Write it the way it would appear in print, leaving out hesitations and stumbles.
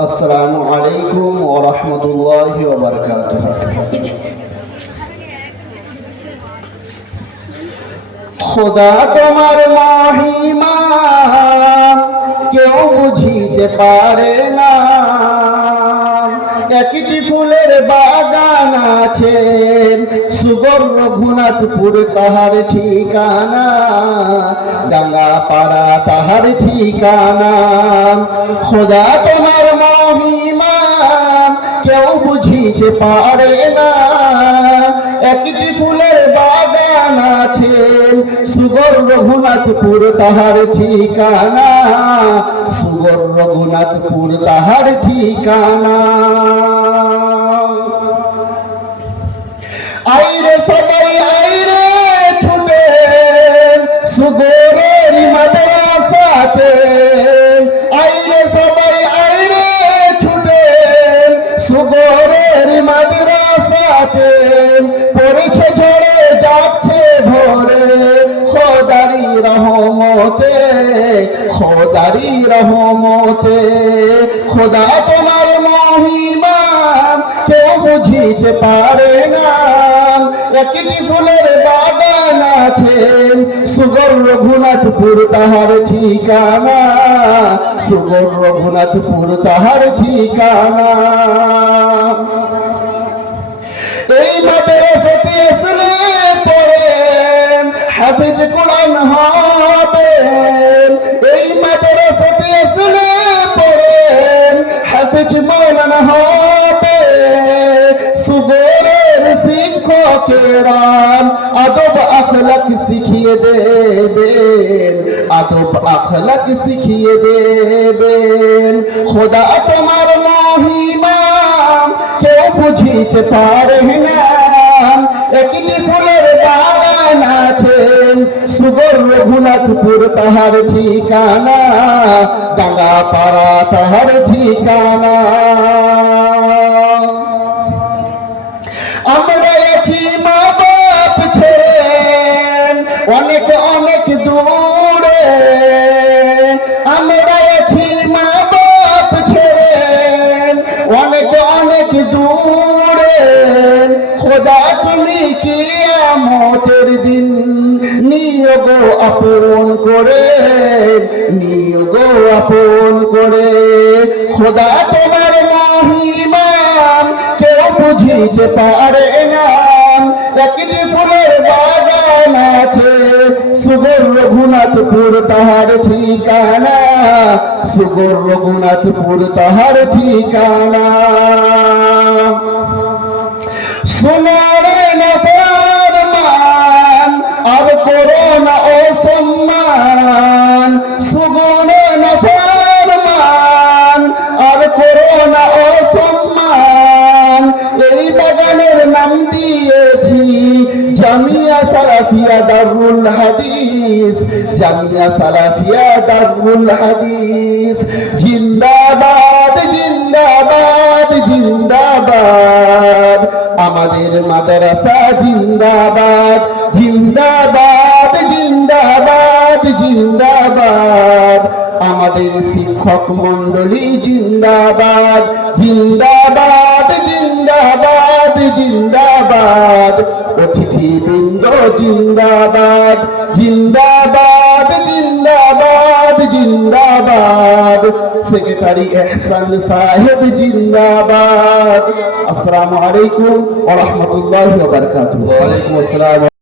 আসসালামু আলাইকুম ওয়া রাহমাতুল্লাহি ওয়া বারাকাতুহু। খোদা তোমার মহিমা কেউ বুঝিতে পারে না। একটি ফুলের বাগান আছে, সুবর্ণ রঘুনাথপুর তাহার ঠিকানা, ডাঙ্গা পাড়া তাহার ঠিকানা। খোদা তোমার মহিমা কেউ বুঝিতে পারে না। একটি ফুলের বাগান আছে, সুবর্ণ রঘুনাথপুর তাহার ঠিকানা, সুবর্ণ রঘুনাথপুর তাহার ঠিকানা। আইরে সবাই আইরে ছুটে সুগরের মাদ্রাসাতে, আইরে সবাই আইরে ছুটে সুগরের মাদ্রাসাতে, পড়েছে ঝরে যাচ্ছে ভোরে খোদারি রহমতে, খোদারি রহমতে। খোদা তোমার মহিমা কেউ বুঝিতে পারে না। একটি ফুলের বাগান আছে, সুবর্ণ রঘুনাথপুর তাহার ঠিকানা, সুবর্ণ রঘুনাথপুর তাহার ঠিকানা। এই মাদ্রাসাতে আসলে পড়েন হাফিজ কোরআন হবেন, এই মাদ্রাসাতে আসলে পড়েন হাফিজ মাওলানা হবে। সুবরের শিক্ষকেরাম আদব আখলাক শিখিয়ে দেবেন, আদব আখলাক শিখিয়ে দেবেন। খোদা তোমার মহিমা কেউ বুঝিতে পারে না। একটি ফুলের বাগান আছে, সুবর্ণ রঘুনাথপুর তাহার ঠিকানা, ডাঙ্গা পাড়া তাহার ঠিকানা। আমরা আছি মা বাপ ছেড়ে অনেক অনেক দূরে, আমরা আছি মা বাপ ছেড়ে অনেক অনেক দূরে। খোদা তুমি কিয়ামতের দিন নিও গো আপন করে, নিও গো আপন করে। খোদা তোমার মহিমা কেউ বুঝিতে পারে না। একটি ফুলের বাগান আছে, সুবর্ণ রঘুনাথপুর তাহার ঠিকানা, সুবর্ণ রঘুনাথপুর তাহার ঠিকানা। সোনারে নফর মান আর করোনা অসম্মান, সুগুণে নফর মান আর করোনা অসম্মান। এই বাগানের নাম দিয়েছি জামিয়া সালাফিয়া দারুল হাদিস, জামিয়া সালাফিয়া দারুল হাদিস। জিন্দাবাদ জিন্দাবাদ জিন্দাবাদ, আমাদের মাদ্রাসা জিন্দাবাদ, জিন্দাবাদ জিন্দাবাদ জিন্দাবাদ। আমাদের শিক্ষক মন্ডলী জিন্দাবাদ, জিন্দাবাদ জিন্দাবাদ জিন্দাবাদ। অতিথিবৃন্দ জিন্দাবাদ, জিন্দাবাদ জিন্দাবাদ জিন্দাবাদ। সেক্রেটারি এহসান সাহেব জিন্দাবাদ। আসসালামু আলাইকুম ওয়া রাহমাতুল্লাহি ওয়া বারাকাতুহু। ওয়া আলাইকুম আসসালাম।